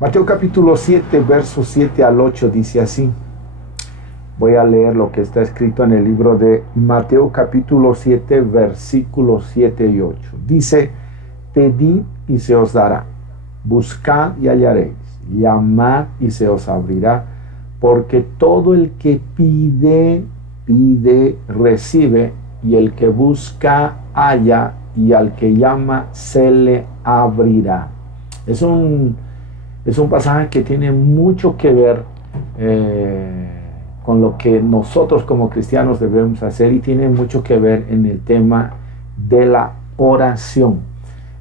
Mateo capítulo 7, versos 7 al 8 dice así. Voy a leer lo que está escrito en el libro de Mateo capítulo 7, versículos 7 y 8. Dice, pedid y se os dará, buscad y hallaréis, llamad y se os abrirá, porque todo el que pide, recibe, y el que busca, halla, y al que llama, se le abrirá. Es un pasaje que tiene mucho que ver con lo que nosotros como cristianos debemos hacer, y tiene mucho que ver en el tema de la oración.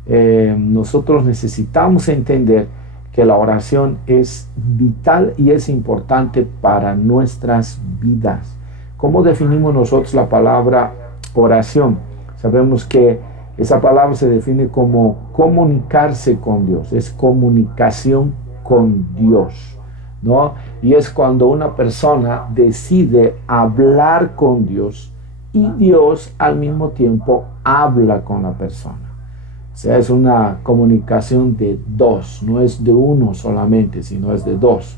Nosotros necesitamos entender que la oración es vital y es importante para nuestras vidas. ¿Cómo definimos nosotros la palabra oración? Sabemos que esa palabra se define como comunicarse con Dios, es comunicación con Dios, ¿no? Y es cuando una persona decide hablar con Dios y Dios al mismo tiempo habla con la persona. O sea, es una comunicación de dos, no es de uno solamente, sino es de dos.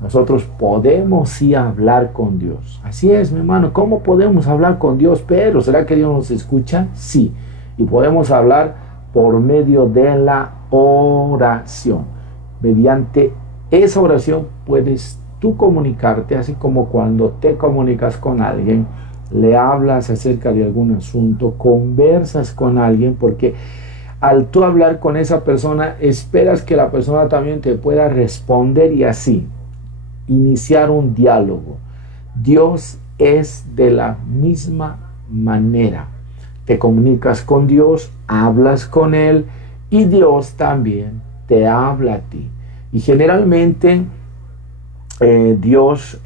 Nosotros podemos sí hablar con Dios. Así es, mi hermano, ¿cómo podemos hablar con Dios? Pero, ¿será que Dios nos escucha? Sí. Y podemos hablar por medio de la oración. Mediante esa oración puedes tú comunicarte, así como cuando te comunicas con alguien, le hablas acerca de algún asunto, conversas con alguien, porque al tú hablar con esa persona, esperas que la persona también te pueda responder y así iniciar un diálogo. Dios es de la misma manera. Te comunicas con Dios, hablas con Él y Dios también te habla a ti. Y generalmente Dios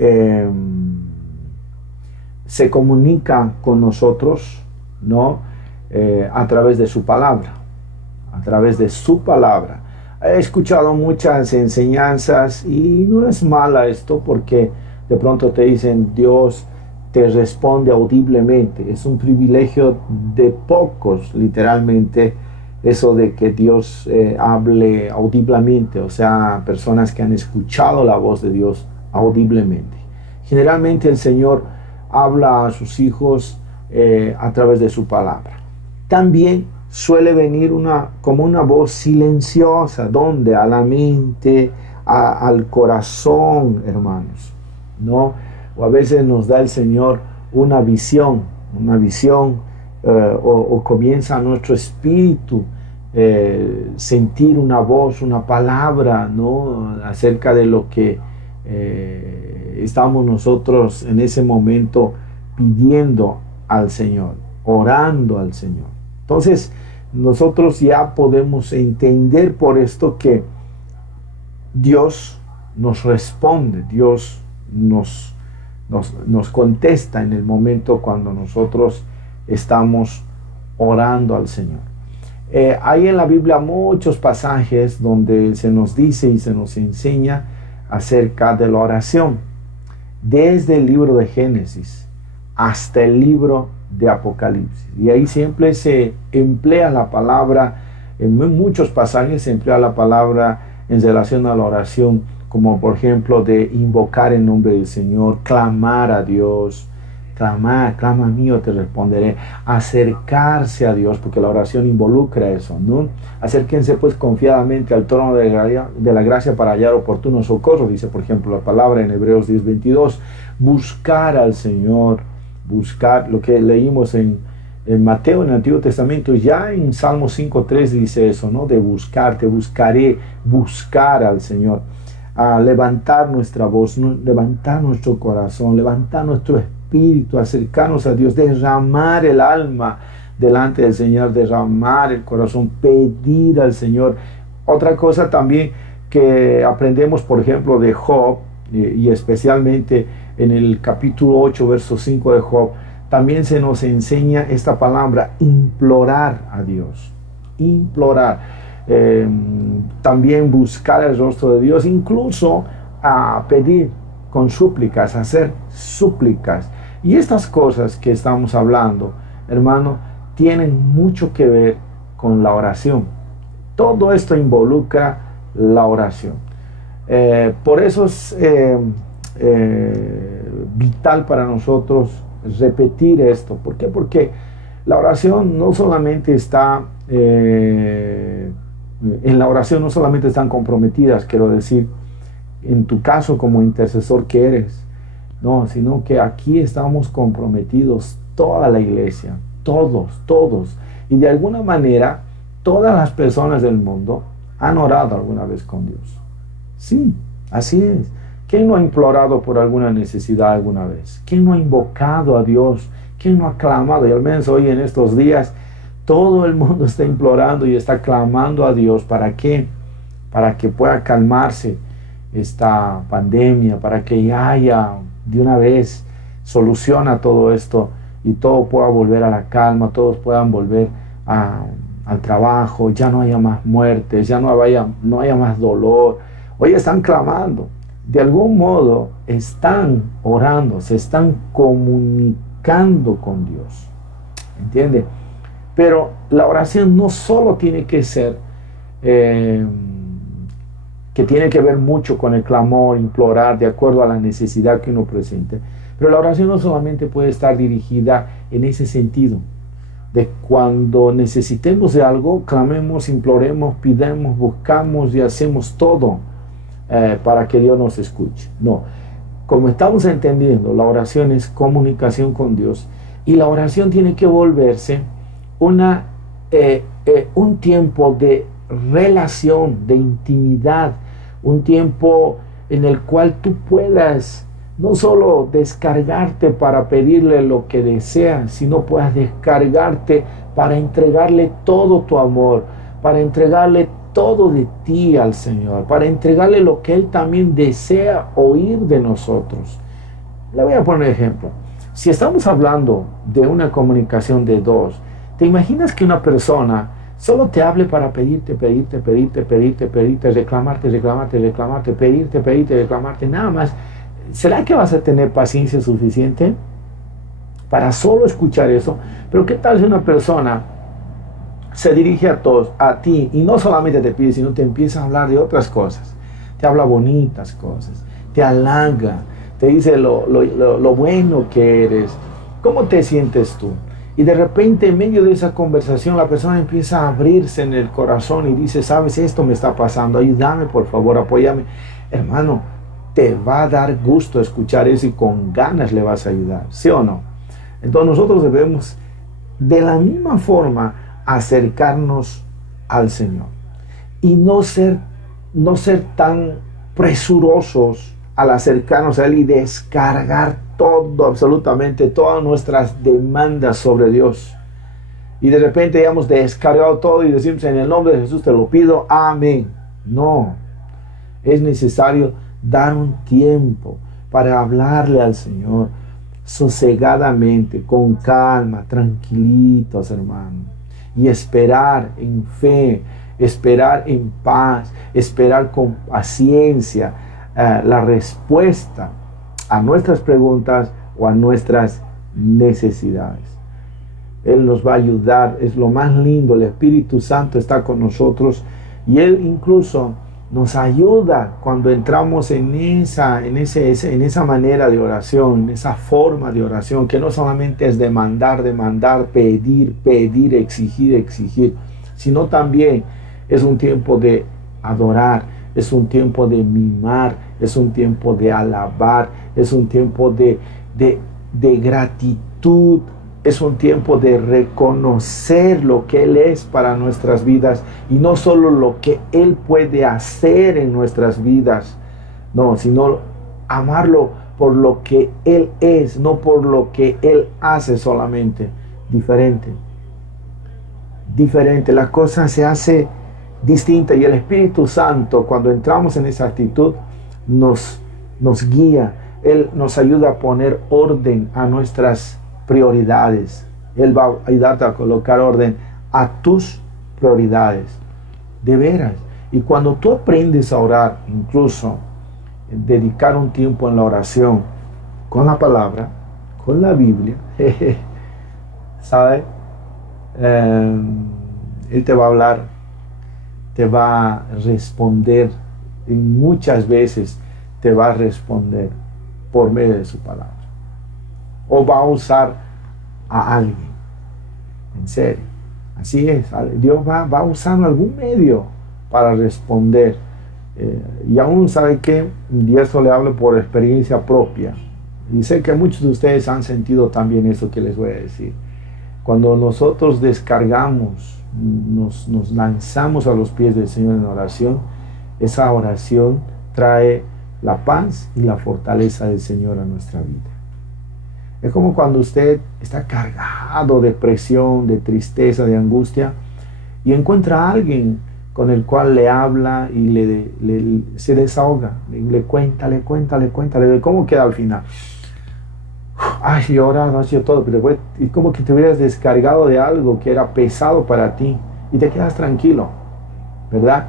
se comunica con nosotros, ¿no? A través de su palabra, a través de su palabra. He escuchado muchas enseñanzas y no es mala esto, porque de pronto te dicen Dios te responde audiblemente. Es un privilegio de pocos, literalmente, eso de que Dios hable audiblemente, o sea, personas que han escuchado la voz de Dios audiblemente. Generalmente el Señor habla a sus hijos a través de su palabra. También suele venir como una voz silenciosa, donde a la mente, al corazón, hermanos, ¿no? O a veces nos da el Señor una visión, o comienza nuestro espíritu sentir una voz, una palabra, ¿no? Acerca de lo que estamos nosotros en ese momento pidiendo al Señor, orando al Señor. Entonces, nosotros ya podemos entender por esto que Dios nos responde, Dios nos contesta en el momento cuando nosotros estamos orando al Señor. Hay en la Biblia muchos pasajes donde se nos dice y se nos enseña acerca de la oración, desde el libro de Génesis hasta el libro de Apocalipsis. Y ahí siempre se emplea la palabra, en muchos pasajes se emplea la palabra en relación a la oración, como por ejemplo de invocar el nombre del Señor, clamar a Dios, clama a mí, yo te responderé, acercarse a Dios, porque la oración involucra eso, ¿no? Acérquense pues confiadamente al trono de la gracia para hallar oportuno socorro, dice por ejemplo la palabra en Hebreos 10:22, buscar al Señor, buscar lo que leímos en Mateo en el Antiguo Testamento, ya en Salmo 5:3 dice eso, ¿no? De buscar, te buscaré, buscar al Señor, a levantar nuestra voz, levantar nuestro corazón, levantar nuestro espíritu, acercarnos a Dios, derramar el alma delante del Señor, derramar el corazón, pedir al Señor. Otra cosa también que aprendemos, por ejemplo, de Job, y especialmente en el capítulo 8, verso 5 de Job, también se nos enseña esta palabra, implorar a Dios, implorar. También buscar el rostro de Dios, incluso a pedir con súplicas, hacer súplicas. Y estas cosas que estamos hablando, hermano, tienen mucho que ver con la oración. Todo esto involucra la oración. Por eso es vital para nosotros repetir esto. ¿Por qué? Porque la oración no solamente está, en la oración no solamente están comprometidas, quiero decir, en tu caso como intercesor que eres, no, sino que aquí estamos comprometidos toda la iglesia, todos. Y de alguna manera, todas las personas del mundo han orado alguna vez con Dios. Sí, así es. ¿Quién no ha implorado por alguna necesidad alguna vez? ¿Quién no ha invocado a Dios? ¿Quién no ha clamado? Y al menos hoy en estos días, todo el mundo está implorando y está clamando a Dios. ¿Para qué? Para que pueda calmarse esta pandemia, para que haya de una vez solución a todo esto y todo pueda volver a la calma, todos puedan volver al trabajo, ya no haya más muertes, ya no haya más dolor. Hoy están clamando, de algún modo están orando, se están comunicando con Dios, ¿entiende? Pero la oración no solo tiene que ser, que tiene que ver mucho con el clamor, implorar de acuerdo a la necesidad que uno presente, pero la oración no solamente puede estar dirigida en ese sentido, de cuando necesitemos de algo, clamemos, imploremos, pidamos, buscamos y hacemos todo para que Dios nos escuche. No, como estamos entendiendo, la oración es comunicación con Dios y la oración tiene que volverse un tiempo de relación, de intimidad, un tiempo en el cual tú puedas no solo descargarte para pedirle lo que deseas, sino puedas descargarte para entregarle todo tu amor, para entregarle todo de ti al Señor, para entregarle lo que Él también desea oír de nosotros. Le voy a poner un ejemplo. Si estamos hablando de una comunicación de dos, ¿te imaginas que una persona solo te hable para pedirte, reclamarte, pedirte, reclamarte, nada más? ¿Será que vas a tener paciencia suficiente para solo escuchar eso? Pero ¿qué tal si una persona se dirige a ti y no solamente te pide, sino te empieza a hablar de otras cosas? Te habla bonitas cosas, te halaga, te dice lo bueno que eres, cómo te sientes tú. Y de repente en medio de esa conversación la persona empieza a abrirse en el corazón y dice, sabes, esto me está pasando, ayúdame por favor, apóyame. Hermano, te va a dar gusto escuchar eso y con ganas le vas a ayudar, ¿sí o no? Entonces nosotros debemos de la misma forma acercarnos al Señor y no ser tan presurosos al acercarnos a Él y descargar todo, absolutamente todas nuestras demandas sobre Dios. Y de repente hayamos descargado todo y decimos, en el nombre de Jesús te lo pido, amén. No, es necesario dar un tiempo para hablarle al Señor sosegadamente, con calma, tranquilitos, hermano, y esperar en fe, esperar en paz, esperar con paciencia la respuesta a nuestras preguntas o a nuestras necesidades. Él nos va a ayudar, es lo más lindo, el Espíritu Santo está con nosotros y Él incluso nos ayuda cuando entramos en esa manera de oración, en esa forma de oración, que no solamente es demandar, pedir, exigir, sino también es un tiempo de adorar, es un tiempo de mimar, es un tiempo de alabar, es un tiempo de gratitud, es un tiempo de reconocer lo que Él es para nuestras vidas y no solo lo que Él puede hacer en nuestras vidas, no, sino amarlo por lo que Él es, no por lo que Él hace solamente. Diferente, la cosa se hace distinta y el Espíritu Santo, cuando entramos en esa actitud, nos guía. Él nos ayuda a poner orden a nuestras prioridades. Él va a ayudarte a colocar orden a tus prioridades, de veras. Y cuando tú aprendes a orar, incluso dedicar un tiempo en la oración con la palabra, con la Biblia, ¿sabe? Él te va a hablar, te va a responder, y muchas veces te va a responder por medio de su palabra. O va a usar a alguien, en serio. Así es, Dios va a usar algún medio para responder. Y aún sabe que, y esto le hablo por experiencia propia, y sé que muchos de ustedes han sentido también eso que les voy a decir. Cuando nosotros descargamos, nos lanzamos a los pies del Señor en oración, esa oración trae la paz y la fortaleza del Señor a nuestra vida. Es como cuando usted está cargado de presión, de tristeza, de angustia, y encuentra a alguien con el cual le habla y se desahoga, le cuenta, ¿cómo queda al final? Ay, y ahora no ha sido todo, pero es como que te hubieras descargado de algo que era pesado para ti y te quedas tranquilo, ¿verdad?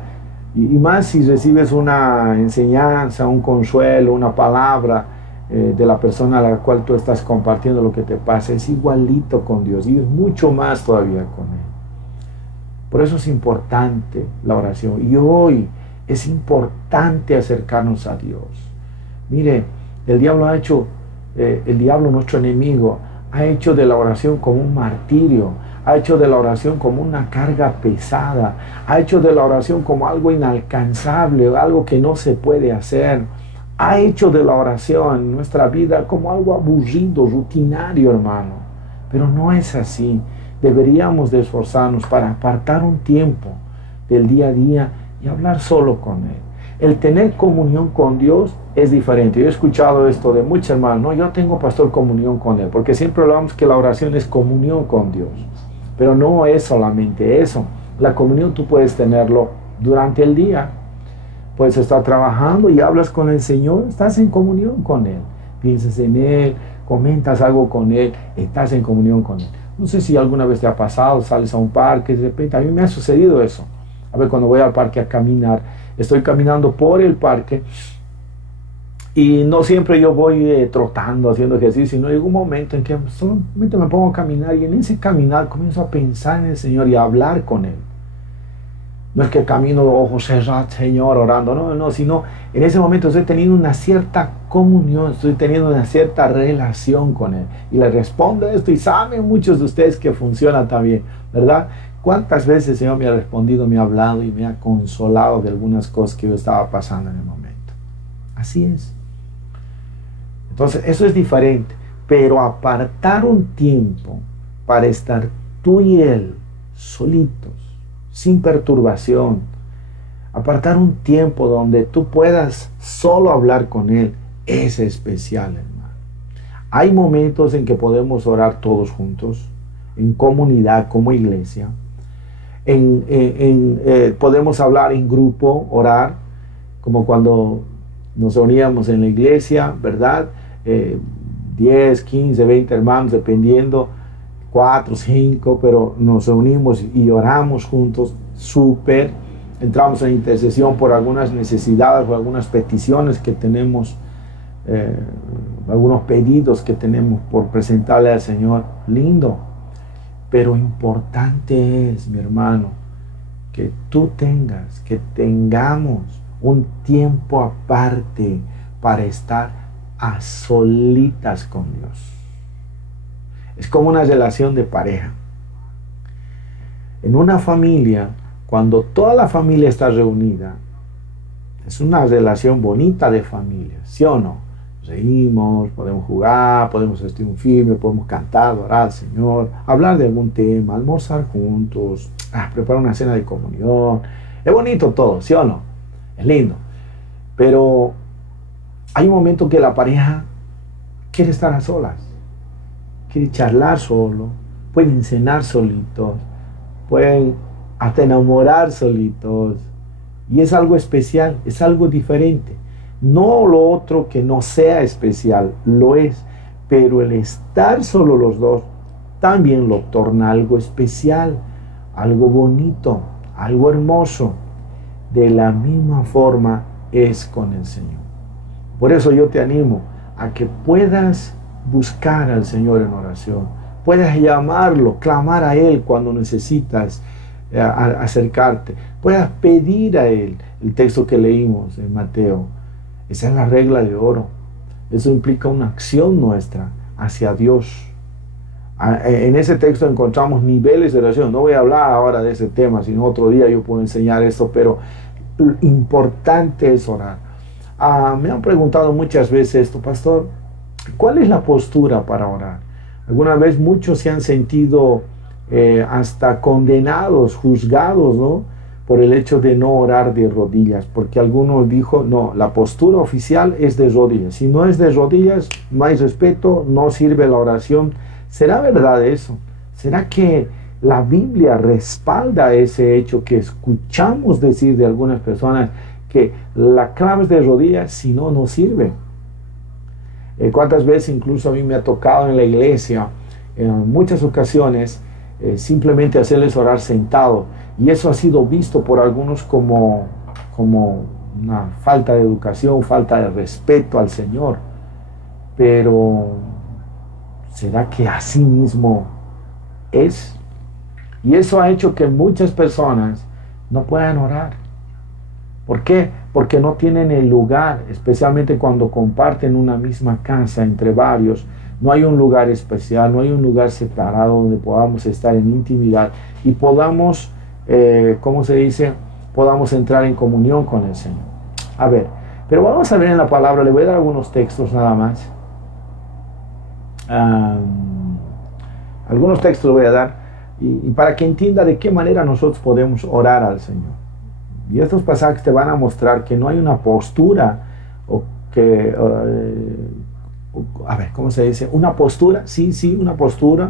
Y más si recibes una enseñanza, un consuelo, una palabra de la persona a la cual tú estás compartiendo lo que te pasa, es igualito con Dios y es mucho más todavía con Él. Por eso es importante la oración y hoy es importante acercarnos a Dios. Mire, el diablo nuestro enemigo, ha hecho de la oración como un martirio, ha hecho de la oración como una carga pesada, ha hecho de la oración como algo inalcanzable, algo que no se puede hacer, ha hecho de la oración en nuestra vida como algo aburrido, rutinario, hermano. Pero no es así. Deberíamos de esforzarnos para apartar un tiempo del día a día y hablar solo con Él. El tener comunión con Dios es diferente. Yo he escuchado esto de muchos hermanos, no, yo tengo, pastor, comunión con Él, porque siempre hablamos que la oración es comunión con Dios, pero no es solamente eso. La comunión tú puedes tenerlo durante el día, puedes estar trabajando y hablas con el Señor, estás en comunión con Él, piensas en Él, comentas algo con Él, estás en comunión con Él. No sé si alguna vez te ha pasado, sales a un parque, de repente, a mí me ha sucedido eso. A ver, cuando voy al parque a caminar, estoy caminando por el parque y no siempre yo voy trotando, haciendo ejercicio, sino llega un momento en que solamente me pongo a caminar y en ese caminar comienzo a pensar en el Señor y a hablar con Él. No es que camino ojos cerrados, Señor, orando, no, sino en ese momento estoy teniendo una cierta comunión, estoy teniendo una cierta relación con Él. Y le respondo esto y saben muchos de ustedes que funciona también, ¿verdad? ¿Cuántas veces el Señor me ha respondido, me ha hablado y me ha consolado de algunas cosas que yo estaba pasando en el momento? Así es. Entonces, eso es diferente. Pero apartar un tiempo para estar tú y Él solitos, sin perturbación, apartar un tiempo donde tú puedas solo hablar con Él, es especial, hermano. Hay momentos en que podemos orar todos juntos, en comunidad, como iglesia. Podemos hablar en grupo, orar, como cuando nos reuníamos en la iglesia, ¿verdad? 10, 15, 20 hermanos, dependiendo, 4, 5, pero nos reunimos y oramos juntos, súper. Entramos en intercesión por algunas necesidades, por algunas peticiones que tenemos, algunos pedidos que tenemos por presentarle al Señor. Lindo. Pero importante es, mi hermano, que que tengamos un tiempo aparte para estar a solitas con Dios. Es como una relación de pareja. En una familia, cuando toda la familia está reunida, es una relación bonita de familia, ¿sí o no? Reímos, podemos jugar, podemos vestir un filme, podemos cantar, adorar al Señor, hablar de algún tema, almorzar juntos, preparar una cena de comunión. Es bonito todo, ¿sí o no? Es lindo. Pero hay un momento que la pareja quiere estar a solas, quiere charlar solo, pueden cenar solitos, pueden hasta enamorar solitos. Y es algo especial, es algo diferente. No lo otro que no sea especial, lo es, pero el estar solo los dos también lo torna algo especial, algo bonito, algo hermoso. De la misma forma es con el Señor. Por eso yo te animo a que puedas buscar al Señor en oración, puedas llamarlo, clamar a Él cuando necesitas acercarte, puedas pedir a Él. El texto que leímos en Mateo, esa es la regla de oro. Eso implica una acción nuestra hacia Dios. En ese texto encontramos niveles de oración. No voy a hablar ahora de ese tema, sino otro día yo puedo enseñar esto, pero lo importante es orar. Me han preguntado muchas veces esto, pastor, ¿cuál es la postura para orar? Alguna vez muchos se han sentido hasta condenados, juzgados, ¿no?, por el hecho de no orar de rodillas, porque algunos dijo, no, la postura oficial es de rodillas. Si no es de rodillas, no hay respeto, no sirve la oración. ¿Será verdad eso? ¿Será que la Biblia respalda ese hecho que escuchamos decir de algunas personas, que la clave es de rodillas, si no, no sirve? ¿Cuántas veces incluso a mí me ha tocado en la iglesia, en muchas ocasiones, simplemente hacerles orar sentado? Y eso ha sido visto por algunos como una falta de educación, falta de respeto al Señor. Pero ¿será que así mismo es? Y eso ha hecho que muchas personas no puedan orar. ¿Por qué? Porque no tienen el lugar, especialmente cuando comparten una misma casa entre varios. No hay un lugar especial, no hay un lugar separado donde podamos estar en intimidad y podamos, ¿cómo se dice?, podamos entrar en comunión con el Señor. A ver, pero vamos a ver en la palabra, le voy a dar algunos textos nada más. Algunos textos le voy a dar y para que entienda de qué manera nosotros podemos orar al Señor. Y estos pasajes te van a mostrar que no hay una postura, o que, a ver, ¿cómo se dice? Una postura, sí, una postura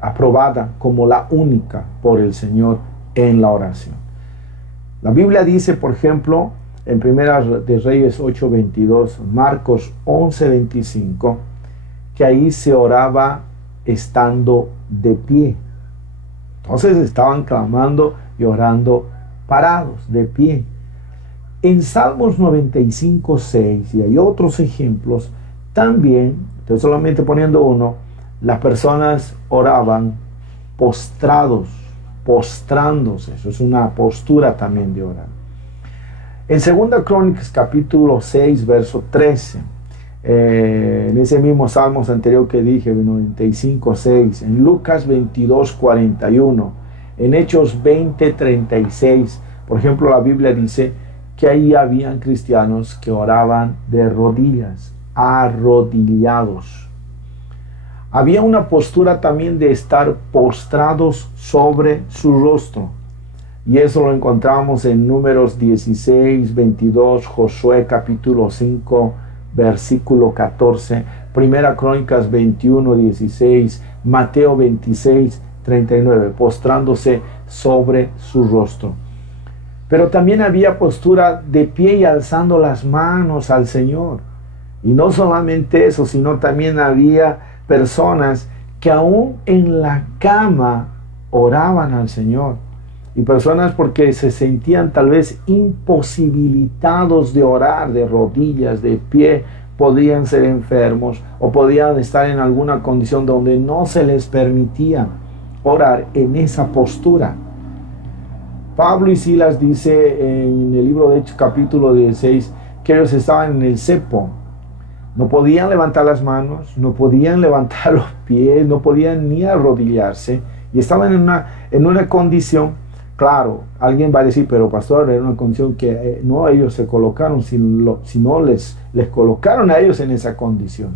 aprobada como la única por el Señor en la oración. La Biblia dice, por ejemplo, en Primera de Reyes 8:22, Marcos 11:25, que ahí se oraba estando de pie. Entonces estaban clamando y orando parados, de pie. En Salmos 95:6, y hay otros ejemplos, también, estoy solamente poniendo uno, las personas oraban postrados, postrándose. Eso es una postura también de orar. En 2 Crónicas capítulo 6, verso 13, en ese mismo Salmos anterior que dije, 95:6, en Lucas 22:41, en Hechos 20:36, por ejemplo, la Biblia dice que ahí habían cristianos que oraban de rodillas, arrodillados. Había una postura también de estar postrados sobre su rostro. Y eso lo encontramos en Números 16:22, Josué capítulo 5, versículo 14, Primera Crónicas 21:16, Mateo 26:39, postrándose sobre su rostro. Pero también había postura de pie y alzando las manos al Señor. Y no solamente eso, sino también había personas que aún en la cama oraban al Señor. Y personas porque se sentían tal vez imposibilitados de orar de rodillas, de pie, podían ser enfermos o podían estar en alguna condición donde no se les permitía orar en esa postura. Pablo y Silas dice en el libro de Hechos capítulo 16 que ellos estaban en el cepo. No podían levantar las manos, no podían levantar los pies, no podían ni arrodillarse y estaban en una condición. Claro, alguien va a decir, pero pastor, era una condición que no ellos se colocaron, sino les colocaron a ellos en esa condición.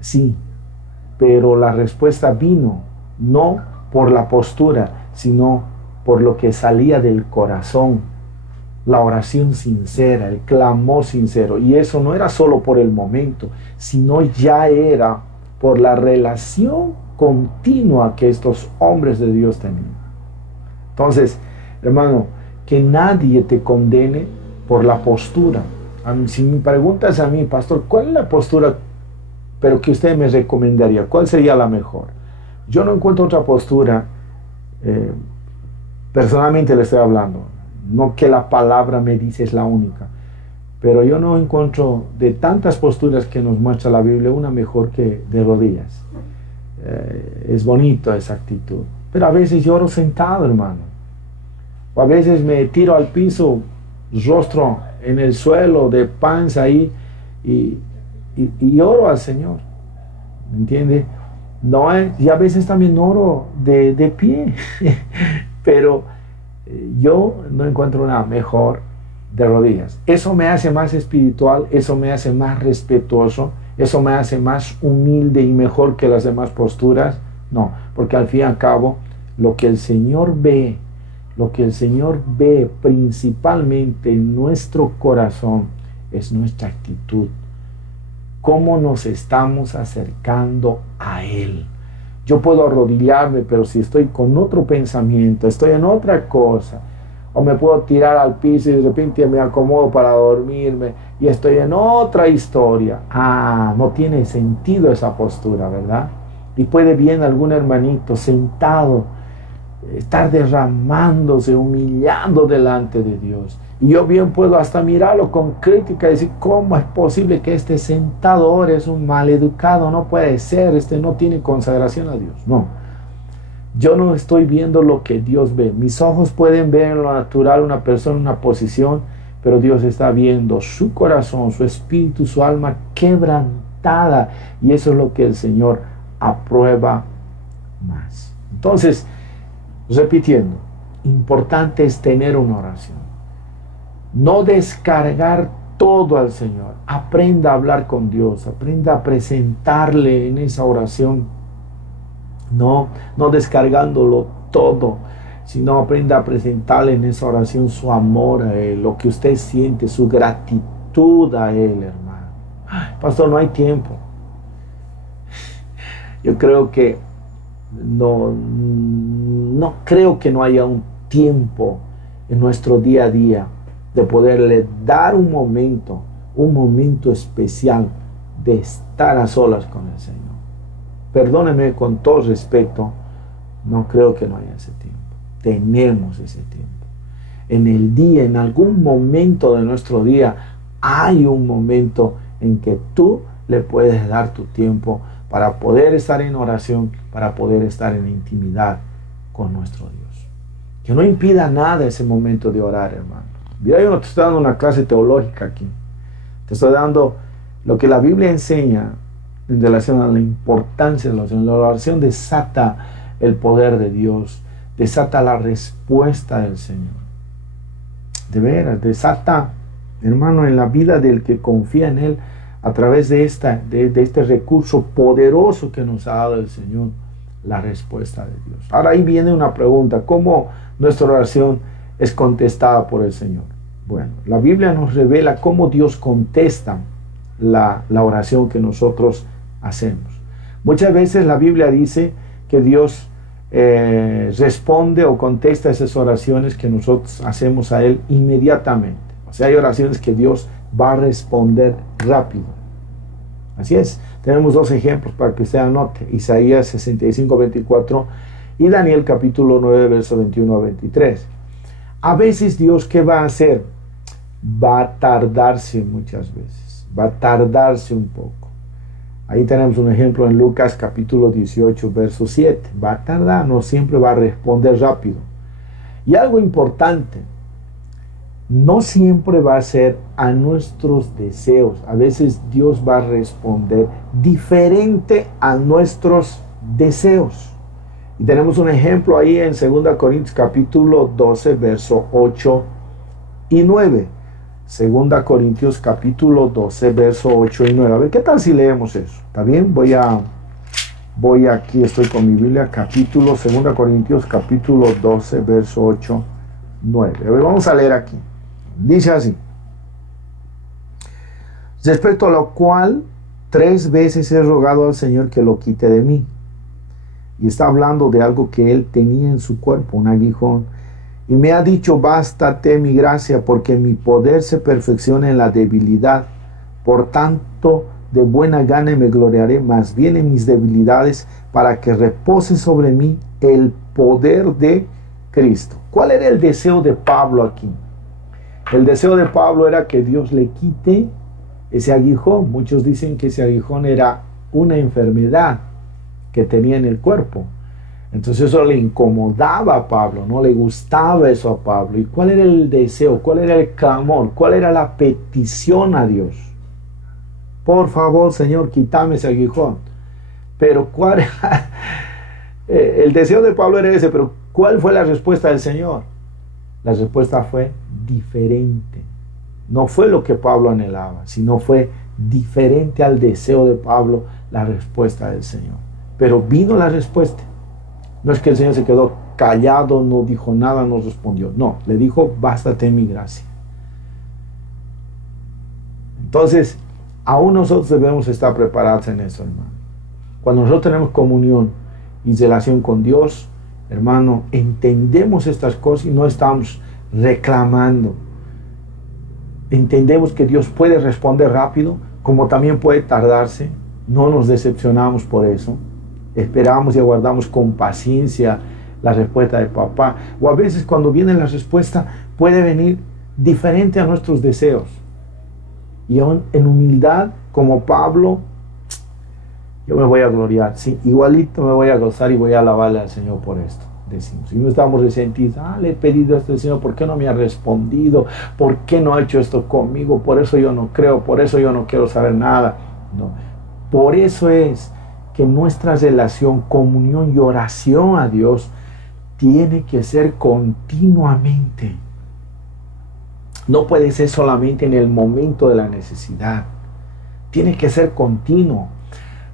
Sí, pero la respuesta vino no por la postura, sino por lo que salía del corazón, la oración sincera, el clamor sincero. Y eso no era solo por el momento, sino ya era por la relación continua que estos hombres de Dios tenían. Entonces, hermano, que nadie te condene por la postura. Si me preguntas a mí, pastor, ¿cuál es la postura pero que usted me recomendaría? ¿Cuál sería la mejor? Yo no encuentro otra postura, personalmente le estoy hablando, no que la palabra me dice es la única, pero yo no encuentro de tantas posturas que nos muestra la Biblia una mejor que de rodillas. Es bonito esa actitud, Pero a veces lloro sentado, hermano. O a veces me tiro al piso, rostro en el suelo, de panza ahí, y oro al Señor. ¿Me entiende? No es, y a veces también oro de pie. Pero yo no encuentro nada mejor de rodillas. Eso me hace más espiritual, eso me hace más respetuoso, eso me hace más humilde y mejor que las demás posturas. No, porque al fin y al cabo, lo que el Señor ve principalmente en nuestro corazón es nuestra actitud. Cómo nos estamos acercando a Él. Yo puedo arrodillarme, pero si estoy con otro pensamiento, estoy en otra cosa, o me puedo tirar al piso y de repente me acomodo para dormirme y estoy en otra historia. No tiene sentido esa postura, ¿verdad? Y puede bien algún hermanito sentado estar derramándose, humillando delante de Dios. Y yo bien puedo hasta mirarlo con crítica y decir, ¿cómo es posible que este sentador es un maleducado? No puede ser, no tiene consagración a Dios. No, yo no estoy viendo lo que Dios ve. Mis ojos pueden ver en lo natural una persona en una posición, pero Dios está viendo su corazón, su espíritu, su alma quebrantada. Y eso es lo que el Señor aprueba más. Entonces, repitiendo, importante es tener una oración. No descargar todo al Señor. Aprenda a hablar con Dios. Aprenda a presentarle en esa oración. No descargándolo todo, sino aprenda a presentarle en esa oración su amor a Él, lo que usted siente, su gratitud a Él, hermano. Pastor, no hay tiempo. Yo creo que no creo que no haya un tiempo en nuestro día a día de poderle dar un momento especial de estar a solas con el Señor. Perdóneme con todo respeto, no creo que no haya ese tiempo. Tenemos ese tiempo. En el día, en algún momento de nuestro día, hay un momento en que tú le puedes dar tu tiempo para poder estar en oración, para poder estar en intimidad con nuestro Dios. Que no impida nada ese momento de orar, hermano. Mira, yo no te estoy dando una clase teológica aquí. Te estoy dando lo que la Biblia enseña en relación a la importancia de la oración. La oración desata el poder de Dios, desata la respuesta del Señor. De veras, desata, hermano, en la vida del que confía en Él, a través de este recurso poderoso que nos ha dado el Señor, la respuesta de Dios. Ahora ahí viene una pregunta: ¿cómo nuestra oración es contestada por el Señor? Bueno, la Biblia nos revela cómo Dios contesta la oración que nosotros hacemos. Muchas veces la Biblia dice que Dios responde o contesta esas oraciones que nosotros hacemos a Él inmediatamente. O sea, hay oraciones que Dios va a responder rápido. Así es. Tenemos dos ejemplos para que usted anote: Isaías 65:24 y Daniel capítulo 9, verso 21 a 23. A veces Dios, ¿qué va a hacer? Va a tardarse muchas veces. Va a tardarse un poco. Ahí tenemos un ejemplo en Lucas capítulo 18, verso 7. Va a tardar, no siempre va a responder rápido. Y algo importante: no siempre va a ser a nuestros deseos. A veces Dios va a responder diferente a nuestros deseos. Y tenemos un ejemplo ahí en 2 Corintios capítulo 12, verso 8 y 9. 2 Corintios capítulo 12, verso 8 y 9. A ver, ¿qué tal si leemos eso? ¿Está bien? Voy aquí, estoy con mi Biblia, 2 Corintios capítulo 12, verso 8, 9. A ver, vamos a leer aquí. Dice así: respecto a lo cual 3 veces he rogado al Señor que lo quite de mí. Y está hablando de algo que él tenía en su cuerpo, un aguijón. Y me ha dicho: bástate mi gracia, porque mi poder se perfecciona en la debilidad. Por tanto, de buena gana me gloriaré más bien en mis debilidades, para que repose sobre mí el poder de Cristo. ¿Cuál era el deseo de Pablo aquí? El deseo de Pablo era que Dios le quite ese aguijón. Muchos dicen que ese aguijón era una enfermedad que tenía en el cuerpo. Entonces eso le incomodaba a Pablo, no le gustaba eso a Pablo. ¿Y cuál era el deseo? ¿Cuál era el clamor? ¿Cuál era la petición a Dios? Por favor, Señor, quítame ese aguijón. Pero ¿cuál era? El deseo de Pablo era ese, pero ¿cuál fue la respuesta del Señor? La respuesta fue diferente. No fue lo que Pablo anhelaba, sino fue diferente al deseo de Pablo la respuesta del Señor. Pero vino la respuesta. No es que el Señor se quedó callado, no dijo nada, no respondió. No, le dijo, bástate mi gracia. Entonces, aún nosotros debemos estar preparados en eso, hermano. Cuando nosotros tenemos comunión y relación con Dios, hermano, entendemos estas cosas y no estamos reclamando. Entendemos que Dios puede responder rápido, como también puede tardarse. No nos decepcionamos por eso. Esperamos y aguardamos con paciencia la respuesta de papá. O a veces cuando viene la respuesta puede venir diferente a nuestros deseos. Y aún en humildad, como Pablo, yo me voy a gloriar. Sí, igualito me voy a gozar y voy a alabarle al Señor por esto. Decimos, si no estamos resentidos, le he pedido esto al Señor, ¿por qué no me ha respondido? ¿Por qué no ha hecho esto conmigo? Por eso yo no creo, por eso yo no quiero saber nada. No, por eso es que nuestra relación, comunión y oración a Dios tiene que ser continuamente. No puede ser solamente en el momento de la necesidad. Tiene que ser continuo.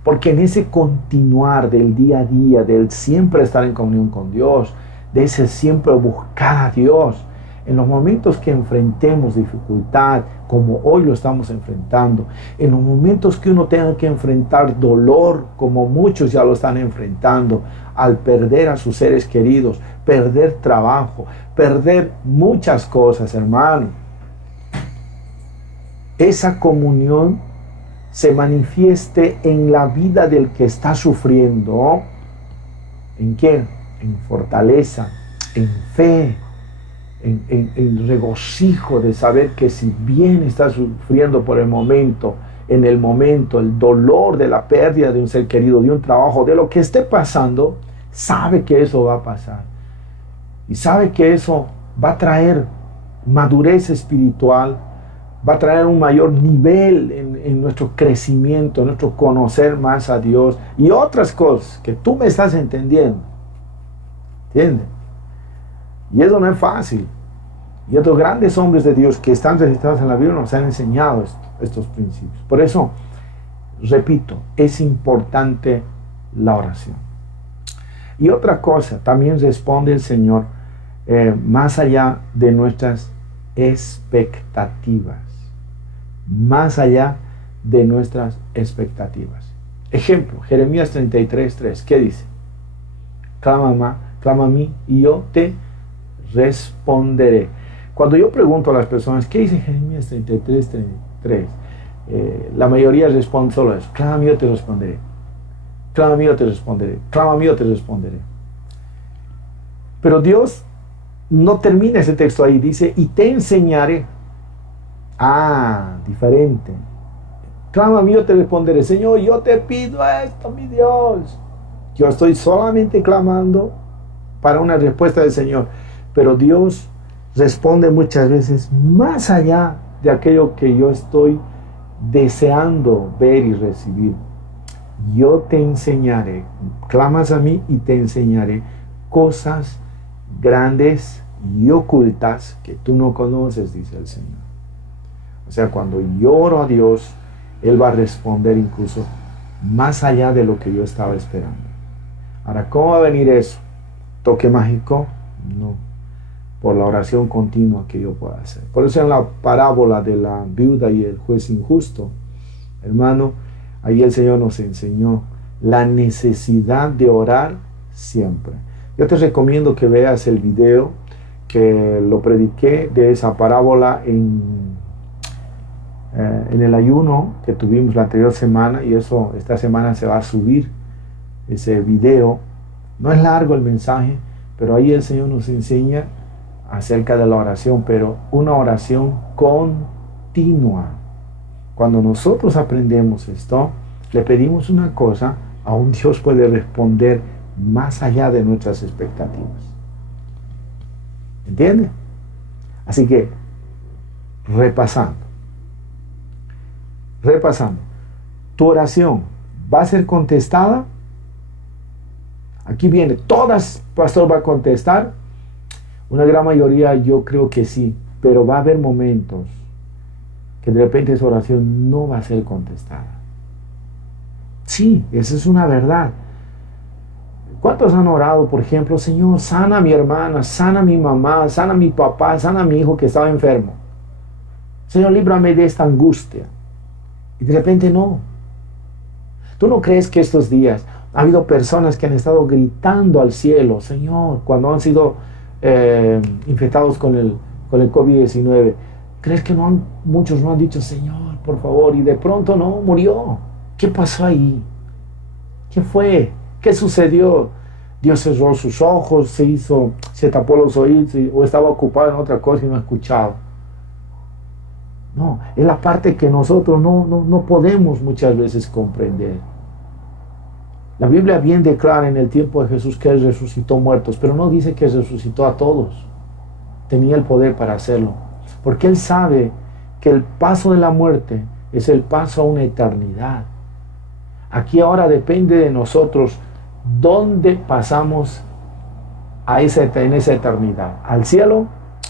Porque en ese continuar del día a día, del siempre estar en comunión con Dios, de ese siempre buscar a Dios, en los momentos que enfrentemos dificultad, como hoy lo estamos enfrentando, en los momentos que uno tenga que enfrentar dolor, como muchos ya lo están enfrentando, al perder a sus seres queridos, perder trabajo, perder muchas cosas, hermano. Esa comunión se manifieste en la vida del que está sufriendo. ¿En qué? En fortaleza, en fe, en regocijo de saber que si bien está sufriendo por el momento, en el momento, el dolor de la pérdida de un ser querido, de un trabajo, de lo que esté pasando, sabe que eso va a pasar. Y sabe que eso va a traer madurez espiritual, va a traer un mayor nivel en nuestro crecimiento, en nuestro conocer más a Dios y otras cosas que tú me estás entendiendo. ¿Entiendes? Y eso no es fácil. Y otros grandes hombres de Dios que están registrados en la Biblia nos han enseñado estos principios. Por eso, repito, es importante la oración. Y otra cosa, también responde el Señor más allá de nuestras expectativas. Más allá de nuestras expectativas. Ejemplo, Jeremías 33:3. ¿Qué dice? Clama a mí y yo te responderé. Cuando yo pregunto a las personas, ¿qué dice Jeremías 33:3? La mayoría responde solo eso. Clama a mí, yo te responderé. Clama a mí, yo te responderé. Clama a mí, yo te responderé. Pero Dios no termina ese texto ahí. Dice, y te enseñaré. Diferente. Clama a mí, yo te responderé. Señor, yo te pido esto, mi Dios. Yo estoy solamente clamando para una respuesta del Señor. Pero Dios responde muchas veces más allá de aquello que yo estoy deseando ver y recibir. Yo te enseñaré. Clamas a mí y te enseñaré cosas grandes y ocultas que tú no conoces, dice el Señor. O sea, cuando yo oro a Dios, Él va a responder incluso más allá de lo que yo estaba esperando. Ahora, ¿cómo va a venir eso? ¿Toque mágico? No. Por la oración continua que yo pueda hacer. Por eso en la parábola de la viuda y el juez injusto, hermano, ahí el Señor nos enseñó la necesidad de orar siempre. Yo te recomiendo que veas el video que lo prediqué de esa parábola en el ayuno que tuvimos la anterior semana, y eso esta semana se va a subir ese video. No es largo el mensaje, pero ahí el Señor nos enseña acerca de la oración, pero una oración continua. Cuando nosotros aprendemos esto, le pedimos una cosa, aún Dios puede responder más allá de nuestras expectativas. ¿Entiende? Así que, repasando, tu oración va a ser contestada. Aquí viene, todas, pastor, va a contestar. Una gran mayoría yo creo que sí, pero va a haber momentos que de repente esa oración no va a ser contestada. Sí, esa es una verdad. ¿Cuántos han orado, por ejemplo, Señor, sana a mi hermana, sana a mi mamá, sana a mi papá, sana a mi hijo que estaba enfermo? Señor, líbrame de esta angustia. Y de repente no. ¿Tú no crees que estos días ha habido personas que han estado gritando al cielo, Señor, cuando han sido infectados con el COVID-19? ¿Crees que muchos no han dicho, Señor, por favor? Y de pronto no, murió. ¿Qué pasó ahí? ¿Qué fue? ¿Qué sucedió? Dios cerró sus ojos, se tapó los oídos o estaba ocupado en otra cosa y no escuchaba. No, es la parte que nosotros no podemos muchas veces comprender. La Biblia bien declara en el tiempo de Jesús que Él resucitó muertos, pero no dice que resucitó a todos. Tenía el poder para hacerlo, porque Él sabe que el paso de la muerte es el paso a una eternidad. Aquí ahora depende de nosotros dónde pasamos en esa eternidad, al cielo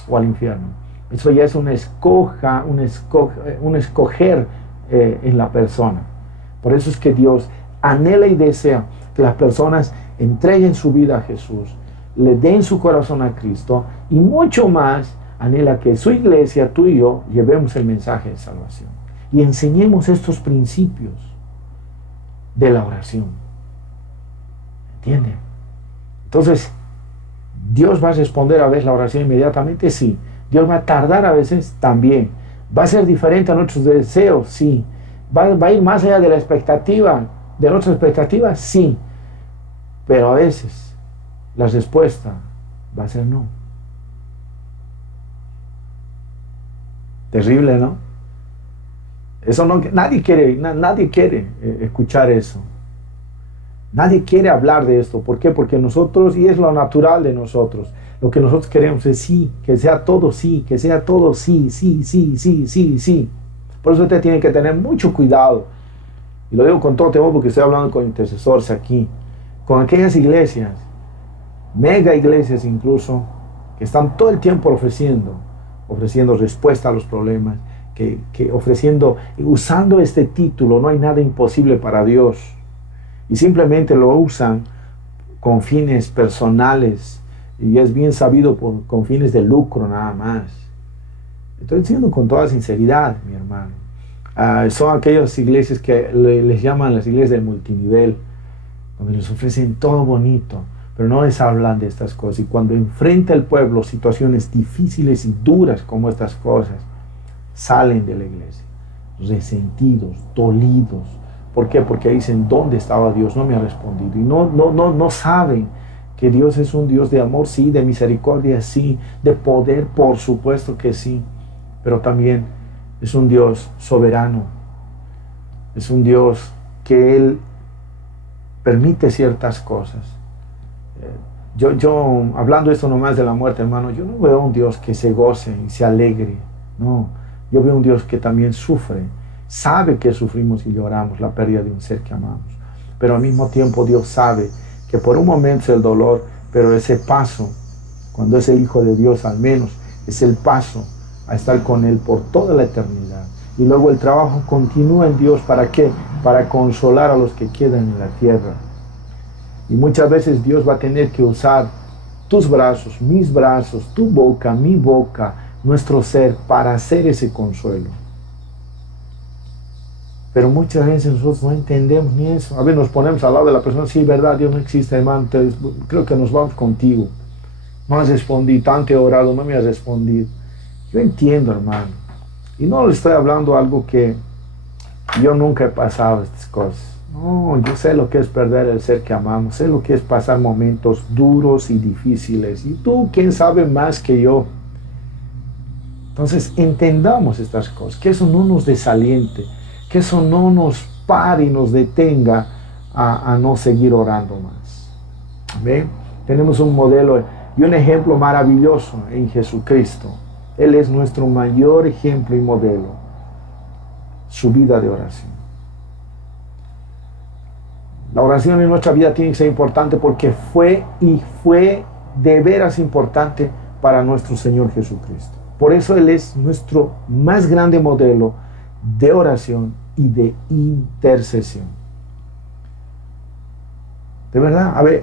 o al infierno. Eso ya es un escoger en la persona. Por eso es que Dios anhela y desea que las personas entreguen su vida a Jesús, le den su corazón a Cristo, y mucho más anhela que su iglesia, tú y yo, llevemos el mensaje de salvación y enseñemos estos principios de la oración. ¿Entienden? Entonces, ¿Dios va a responder a veces la oración inmediatamente? Sí. ¿Dios va a tardar a veces? También. ¿Va a ser diferente a nuestros deseos? Sí. ¿Va a ir más allá de la expectativa, de nuestras expectativas? Sí. Pero a veces la respuesta va a ser no. Terrible, ¿no? Eso no, nadie quiere escuchar eso. Nadie quiere hablar de esto. ¿Por qué? Porque nosotros, y es lo natural de nosotros, lo que nosotros queremos es sí, que sea todo sí, que sea todo sí, sí, sí, sí, sí, sí. Por eso usted tiene que tener mucho cuidado. Y lo digo con todo temor porque estoy hablando con intercesores aquí. Con aquellas iglesias, mega iglesias incluso, que están todo el tiempo ofreciendo respuesta a los problemas, que usando este título, no hay nada imposible para Dios. Y simplemente lo usan con fines personales, y es bien sabido con fines de lucro nada más. Estoy diciendo con toda sinceridad, mi hermano. Son aquellas iglesias que les llaman las iglesias de multinivel, donde les ofrecen todo bonito, pero no les hablan de estas cosas. Y cuando enfrenta el pueblo situaciones difíciles y duras como estas cosas, salen de la iglesia resentidos, dolidos. ¿Por qué? Porque dicen, ¿dónde estaba Dios? No me ha respondido. Y no saben que Dios es un Dios de amor, sí, de misericordia, sí, de poder, por supuesto que sí, pero también es un Dios soberano. Es un Dios que Él permite ciertas cosas. Yo hablando esto nomás de la muerte, hermano, yo no veo un Dios que se goce y se alegre. No, yo veo un Dios que también sufre. Sabe que sufrimos y lloramos la pérdida de un ser que amamos, pero al mismo tiempo Dios sabe que por un momento es el dolor, pero ese paso, cuando es el Hijo de Dios al menos, es el paso a estar con Él por toda la eternidad. Y luego el trabajo continúa en Dios. ¿Para qué? Para consolar a los que quedan en la tierra. Y muchas veces Dios va a tener que usar tus brazos, mis brazos, tu boca, mi boca, nuestro ser, para hacer ese consuelo. Pero muchas veces nosotros no entendemos ni eso. A veces nos ponemos al lado de la persona, sí, verdad, Dios no existe, hermano, creo que nos vamos contigo. No has respondido, tanto he orado, no me has respondido. Yo entiendo, hermano. Y no le estoy hablando algo que yo nunca he pasado estas cosas. No, yo sé lo que es perder el ser que amamos, sé lo que es pasar momentos duros y difíciles. Y tú, quién sabe más que yo. Entonces, entendamos estas cosas, que eso no nos desaliente, que eso no nos pare y nos detenga a no seguir orando más. ¿Ven? Tenemos un modelo y un ejemplo maravilloso en Jesucristo. Él es nuestro mayor ejemplo y modelo. Su vida de oración. La oración en nuestra vida tiene que ser importante porque fue de veras importante para nuestro Señor Jesucristo. Por eso Él es nuestro más grande modelo de oración y de intercesión. De verdad, a ver,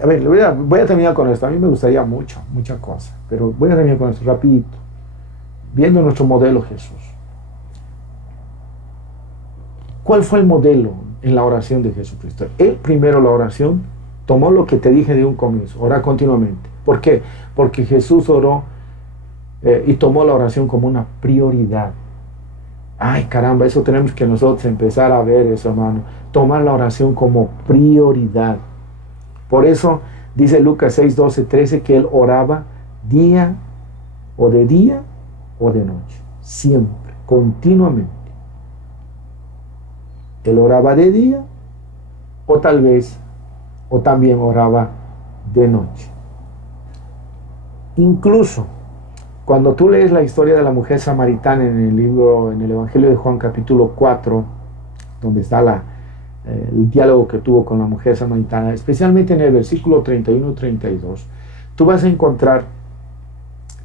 voy a terminar con esto. A mí me gustaría muchas cosas, pero voy a terminar con esto rapidito. Viendo nuestro modelo Jesús. ¿Cuál fue el modelo en la oración de Jesucristo? Él primero la oración tomó lo que te dije de un comienzo, orar continuamente. ¿Por qué? Porque Jesús oró y tomó la oración como una prioridad. Ay, caramba, eso tenemos que nosotros empezar a ver eso, hermano. Tomar la oración como prioridad. Por eso dice Lucas 6, 12, 13 que Él oraba día o de noche. Siempre, continuamente. Él oraba de día o también oraba de noche. Incluso cuando tú lees la historia de la mujer samaritana en el Evangelio de Juan capítulo 4, donde está el diálogo que tuvo con la mujer samaritana, especialmente en el versículo 31-32, tú vas a encontrar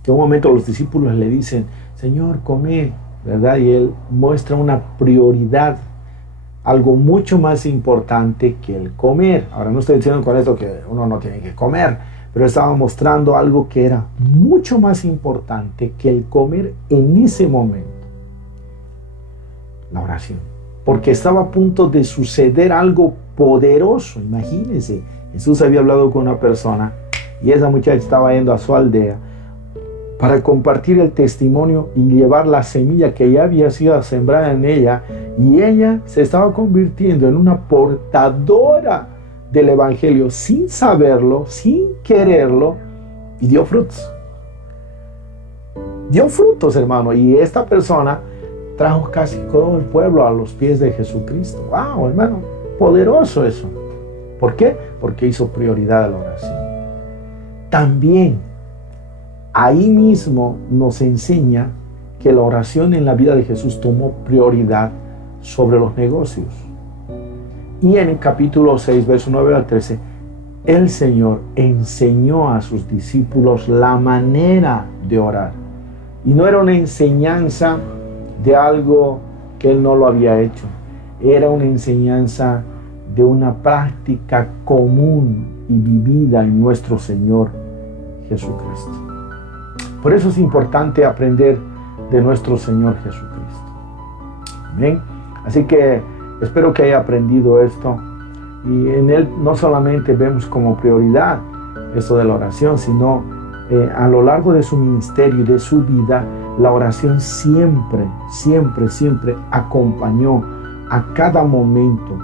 que en un momento los discípulos le dicen, Señor, come, ¿verdad? Y Él muestra una prioridad, algo mucho más importante que el comer. Ahora no estoy diciendo con esto que uno no tiene que comer, pero estaba mostrando algo que era mucho más importante que el comer en ese momento. La oración. Porque estaba a punto de suceder algo poderoso. Imagínense, Jesús había hablado con una persona y esa muchacha estaba yendo a su aldea para compartir el testimonio y llevar la semilla que ya había sido sembrada en ella, y ella se estaba convirtiendo en una portadora del Evangelio sin saberlo, sin quererlo, y dio frutos. Dio frutos, hermano, y esta persona trajo casi todo el pueblo a los pies de Jesucristo. ¡Wow, hermano! Poderoso eso. ¿Por qué? Porque hizo prioridad a la oración. También, ahí mismo nos enseña que la oración en la vida de Jesús tomó prioridad sobre los negocios. Y en el capítulo 6, verso 9 al 13, el Señor enseñó a sus discípulos la manera de orar. Y no era una enseñanza de algo que Él no lo había hecho. Era una enseñanza de una práctica común y vivida en nuestro Señor Jesucristo. Por eso es importante aprender de nuestro Señor Jesucristo. Amén. Así que espero que haya aprendido esto. Y en Él no solamente vemos como prioridad esto de la oración, sino a lo largo de su ministerio y de su vida, la oración siempre acompañó a cada momento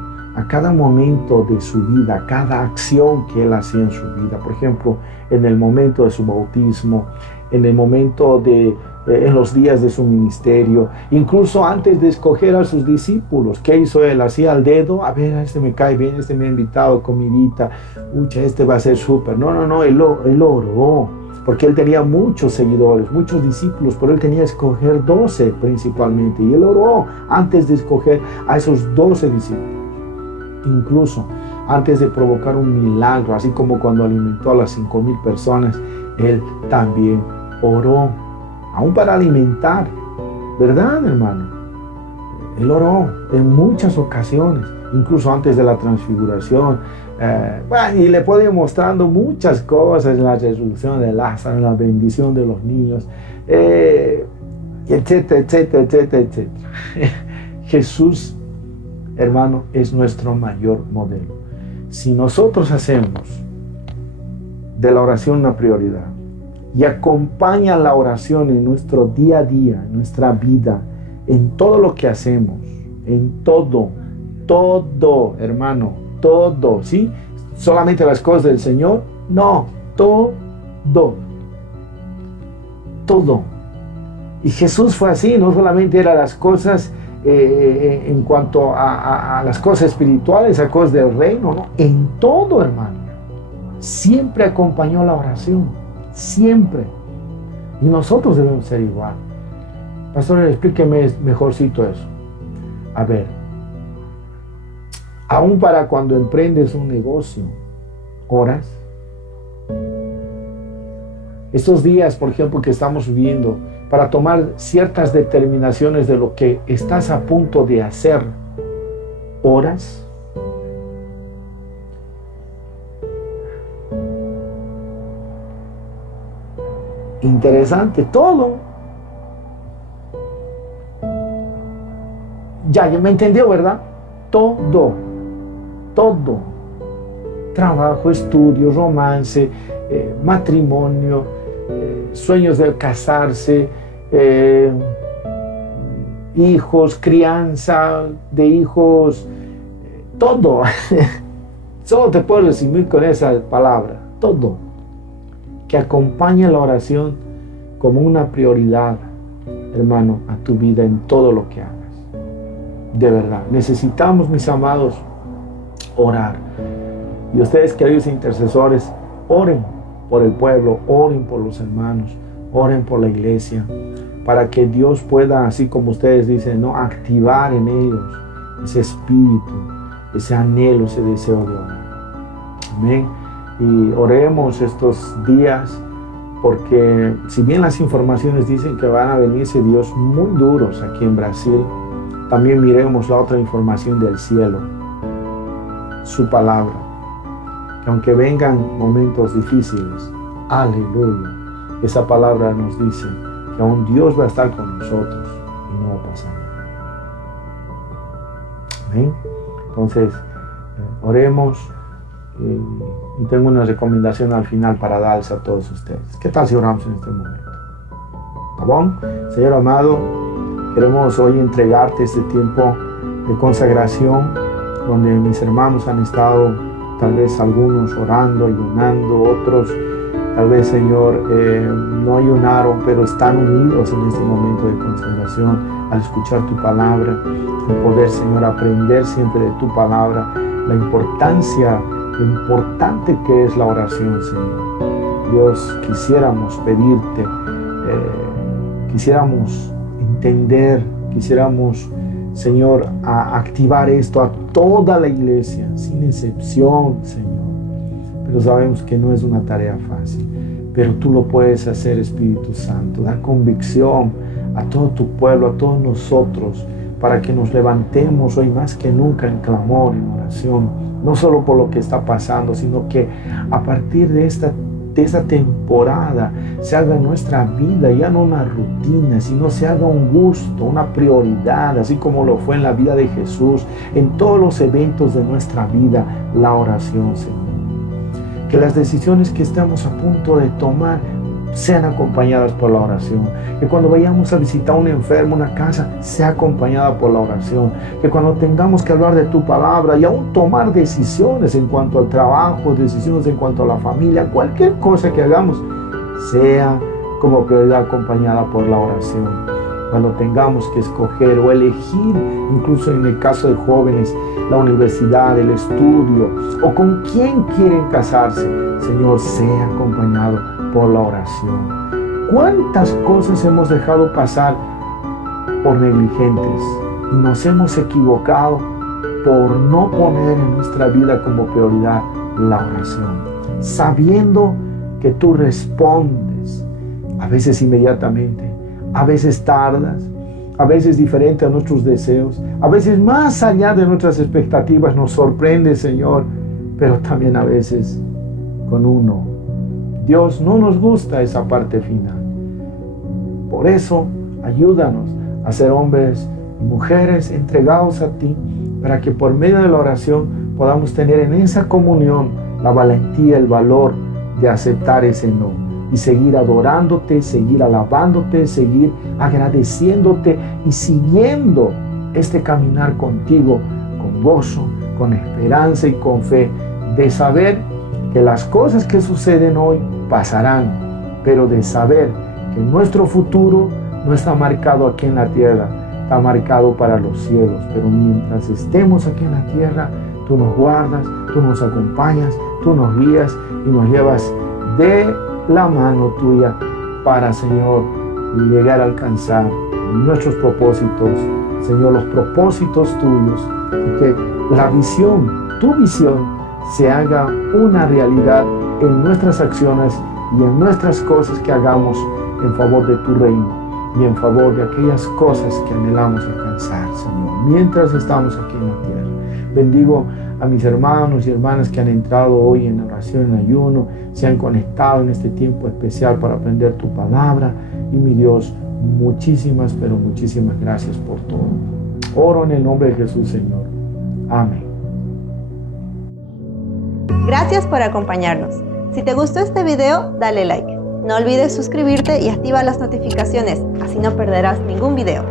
de su vida, a cada acción que Él hacía en su vida. Por ejemplo, en el momento de su bautismo, en el momento en los días de su ministerio, incluso antes de escoger a sus discípulos. ¿Qué hizo Él? Hacía el dedo, a ver, este me cae bien, este me ha invitado comidita, ucha, este va a ser súper. No, él oró, porque Él tenía muchos seguidores, muchos discípulos, pero Él tenía que escoger 12 principalmente, y Él oró antes de escoger a esos 12 discípulos. Incluso antes de provocar un milagro, así como cuando alimentó a las 5,000 personas, Él también oró, aún para alimentar, ¿verdad, hermano? Él oró en muchas ocasiones, incluso antes de la transfiguración, y le puedo ir mostrando muchas cosas, la resurrección de Lázaro, la bendición de los niños, etcétera. Jesús, hermano, es nuestro mayor modelo. Si nosotros hacemos de la oración una prioridad y acompaña la oración en nuestro día a día, en nuestra vida, en todo lo que hacemos, en todo, hermano, todo, ¿sí? Solamente las cosas del Señor, no, todo. Y Jesús fue así, no solamente eran las cosas en cuanto a las cosas espirituales, a cosas del reino, no, en todo, hermano. siempre acompañó la oración, siempre. Y nosotros debemos ser igual. Pastor, explíqueme mejorcito eso. A ver, aún para cuando emprendes un negocio, ¿oras? Estos días, por ejemplo, que estamos viviendo, para tomar ciertas determinaciones de lo que estás a punto de hacer, ¿oras? Interesante, todo. Ya me entendió, ¿verdad? Todo. Trabajo, estudio, romance, matrimonio, sueños de casarse, hijos, crianza de hijos, todo. Solo te puedo resumir con esa palabra, todo. Que acompañe la oración como una prioridad, hermano, a tu vida en todo lo que hagas. De verdad, necesitamos, mis amados, orar. Y ustedes, queridos intercesores, oren por el pueblo, oren por los hermanos, oren por la iglesia, para que Dios pueda, así como ustedes dicen, ¿no?, activar en ellos ese espíritu, ese anhelo, ese deseo de orar. Amén. Y oremos estos días, porque si bien las informaciones dicen que van a venirse Dios muy duros aquí en Brasil, también miremos la otra información del cielo, su palabra, que aunque vengan momentos difíciles, aleluya, esa palabra nos dice que aún Dios va a estar con nosotros y no va a pasar nada. Amén. Entonces, oremos. Y tengo una recomendación al final para darles a todos ustedes. ¿Qué tal si oramos en este momento? ¿Está bien? Señor amado, queremos hoy entregarte este tiempo de consagración, donde mis hermanos han estado, tal vez algunos orando, ayunando, otros tal vez, Señor, no ayunaron, pero están unidos en este momento de consagración al escuchar tu palabra, el poder, Señor, aprender siempre de tu palabra, la importancia, lo importante que es la oración, Señor. Dios, quisiéramos pedirte, quisiéramos entender, quisiéramos, Señor, a activar esto a toda la iglesia, sin excepción, Señor. Pero sabemos que no es una tarea fácil, pero tú lo puedes hacer, Espíritu Santo. Da convicción a todo tu pueblo, a todos nosotros, para que nos levantemos hoy más que nunca en clamor, en oración, no solo por lo que está pasando, sino que a partir de esta temporada se haga en nuestra vida ya no una rutina, sino se haga un gusto, una prioridad, así como lo fue en la vida de Jesús, en todos los eventos de nuestra vida, la oración, Señor. Que las decisiones que estamos a punto de tomar sean acompañadas por la oración. Que cuando vayamos a visitar a un enfermo, una casa, sea acompañada por la oración. Que cuando tengamos que hablar de tu palabra y aún tomar decisiones en cuanto al trabajo, decisiones en cuanto a la familia, cualquier cosa que hagamos, sea como prioridad acompañada por la oración. Cuando tengamos que escoger o elegir, incluso en el caso de jóvenes, la universidad, el estudio, o con quién quieren casarse, Señor, sea acompañado por la oración. ¿Cuántas cosas hemos dejado pasar por negligentes y nos hemos equivocado por no poner en nuestra vida como prioridad la oración? Sabiendo que tú respondes, a veces inmediatamente, a veces tardas, a veces diferente a nuestros deseos, a veces más allá de nuestras expectativas nos sorprende, Señor, pero también a veces con un no. Dios, no nos gusta esa parte final. Por eso, ayúdanos a ser hombres y mujeres entregados a ti, para que por medio de la oración podamos tener en esa comunión la valentía, el valor de aceptar ese no y seguir adorándote, seguir alabándote, seguir agradeciéndote y siguiendo este caminar contigo con gozo, con esperanza y con fe, de saber que las cosas que suceden hoy pasarán, pero de saber que nuestro futuro no está marcado aquí en la tierra, está marcado para los cielos. Pero mientras estemos aquí en la tierra, tú nos guardas, tú nos acompañas, tú nos guías y nos llevas de la mano tuya para, Señor, llegar a alcanzar nuestros propósitos, Señor, los propósitos tuyos, y que la visión, tu visión, se haga una realidad en nuestras acciones y en nuestras cosas que hagamos en favor de tu reino y en favor de aquellas cosas que anhelamos alcanzar, Señor, mientras estamos aquí en la tierra. Bendigo a mis hermanos y hermanas que han entrado hoy en oración, en ayuno, se han conectado en este tiempo especial para aprender tu palabra. Y mi Dios, muchísimas, pero muchísimas gracias por todo. Oro en el nombre de Jesús, Señor. Amén. Gracias por acompañarnos. Si te gustó este video, dale like. No olvides suscribirte y activa las notificaciones, así no perderás ningún video.